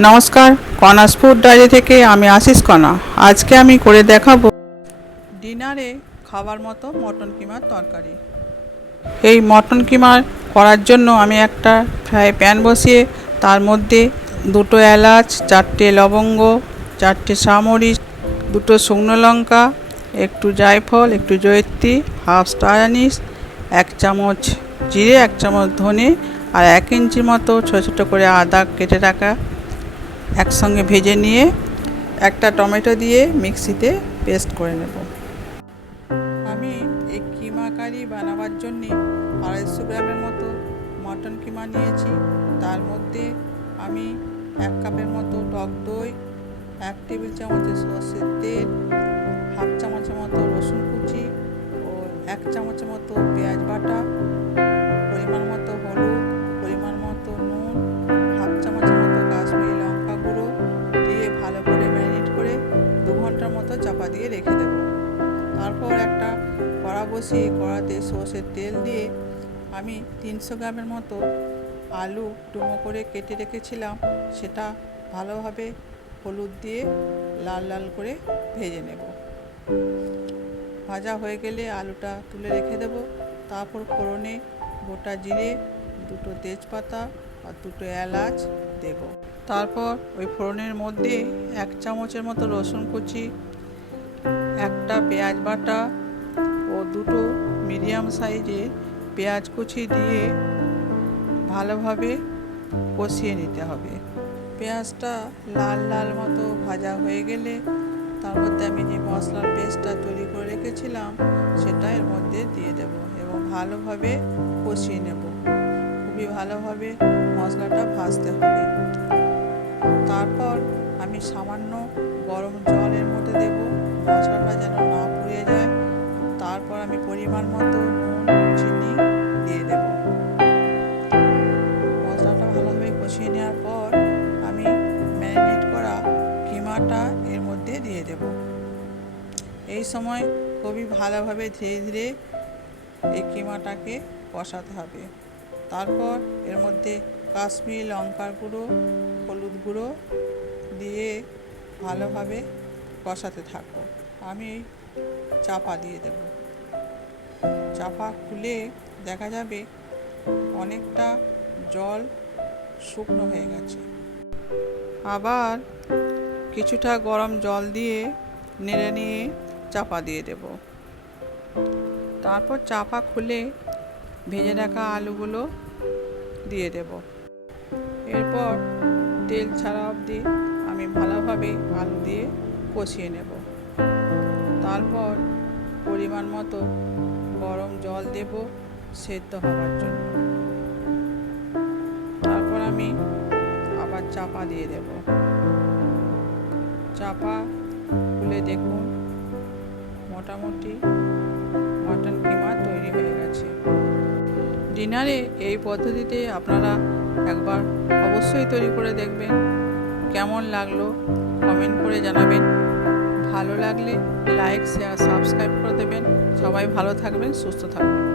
নমস্কার, কনাস food diary থেকে আমি আশিস কণা আজকে আমি করে দেখাবো ডিনারে খাবার মতো মটন কিমার তরকারি। এই মটন কিমার করার জন্য আমি একটা ফ্রাই প্যান বসিয়ে, তার মধ্যে দুটো এলাচ, চারটে লবঙ্গ, চারটে সামরিচ দুটো শুকনো লঙ্কা, একটু জায়ফল, একটু জয়ত্রী, হাফ স্টার আনিস, এক চামচ জিরে, এক চামচ ধনে, আর এক ইঞ্চির মতো ছোটো ছোটো করে আদা কেটে রাখা একসঙ্গে ভেজে নিয়ে একটা টমেটো দিয়ে মিক্সিতে পেস্ট করে নেব। আমি এই কিমা কারি বানাবার জন্যে আড়াইশো গ্রামের মতো মটন কিমা নিয়েছি। তার মধ্যে আমি এক কাপের মতো টক দই, এক টেবিল চামচের সর্ষের তেল, হাফ চামচের মতো রসুন কুচি ও এক চামচের মতো পেঁয়াজ বাটা ভালো করে ম্যারিনেট করে দু ঘণ্টার মতো চাপা দিয়ে রেখে দেবো। তারপর একটা কড়া বসিয়ে কড়াতে সর্ষের তেল দিয়ে আমি তিনশো গ্রামের মতো আলু ডুমো করে কেটে রেখেছিলাম, সেটা ভালোভাবে হলুদ দিয়ে লাল লাল করে ভেজে নেব। ভাজা হয়ে গেলে আলুটা তুলে রেখে দেব। তারপর ফোড়নে গোটা জিরে, দুটো তেজপাতা আর দুটো এলাচ দেব। তারপর ওই ফোড়নের মধ্যে এক চামচের মতো রসুন কুচি, একটা পেঁয়াজ বাটা ও দুটো মিডিয়াম সাইজে পেঁয়াজ কুচি দিয়ে ভালোভাবে কষিয়ে নিতে হবে। পেঁয়াজটা লাল লাল মতো ভাজা হয়ে গেলে তার মধ্যে আমি যে মশলার পেস্টটা তৈরি করে রেখেছিলাম সেটা এর মধ্যে দিয়ে দেব এবং ভালোভাবে কষিয়ে নেব। খুবই ভালোভাবে মশলাটা ভাজতে হবে। তারপর আমি সামান্য গরম জলের মধ্যে দেব মশলাটা যেন না পুড়ে যায়। তারপর আমি পরিমাণ মতো নুন, চিনি দিয়ে দেব। মশলাটা ভালোভাবে কষিয়ে নেওয়ার পর আমি ম্যারিনেট করা কিমাটা এর মধ্যে দিয়ে দেব। এই সময় খুবই ভালোভাবে ধীরে ধীরে এই কিমাটাকে কষাতে হবে। তারপর এর মধ্যে কাশ্মীরি লঙ্কার গুঁড়ো, হলুদ গুঁড়ো দিয়ে ভালোভাবে কষাতে থাকো। আমি চাপা দিয়ে দেব। চাপা খুলে দেখা যাবে অনেকটা জল শুকনো হয়ে গেছে। আবার কিছুটা গরম জল দিয়ে নেড়ে নিয়ে চাপা দিয়ে দেব। তারপর চাপা খুলে ভেজে রাখা আলুগুলো দিয়ে দেব। এরপর তেল ছাড়া অবধি আমি ভালোভাবে আলু দিয়ে কষিয়ে নেব। তারপর পরিমাণ মতো গরম জল দেব সেদ্ধ হওয়ার জন্য। তারপর আমি আবার চাপা দিয়ে দেব। চাপা খুলে দেখুন, মোটামুটি ডিনারে এই পদ্ধতিতে আপনারা একবার অবশ্যই তৈরি করে দেখবেন। কেমন লাগল কমেন্ট করে জানাবেন। ভালো লাগলে লাইক, শেয়ার, সাবস্ক্রাইব করে দেবেন। সবাই ভালো থাকবেন, সুস্থ থাকবেন।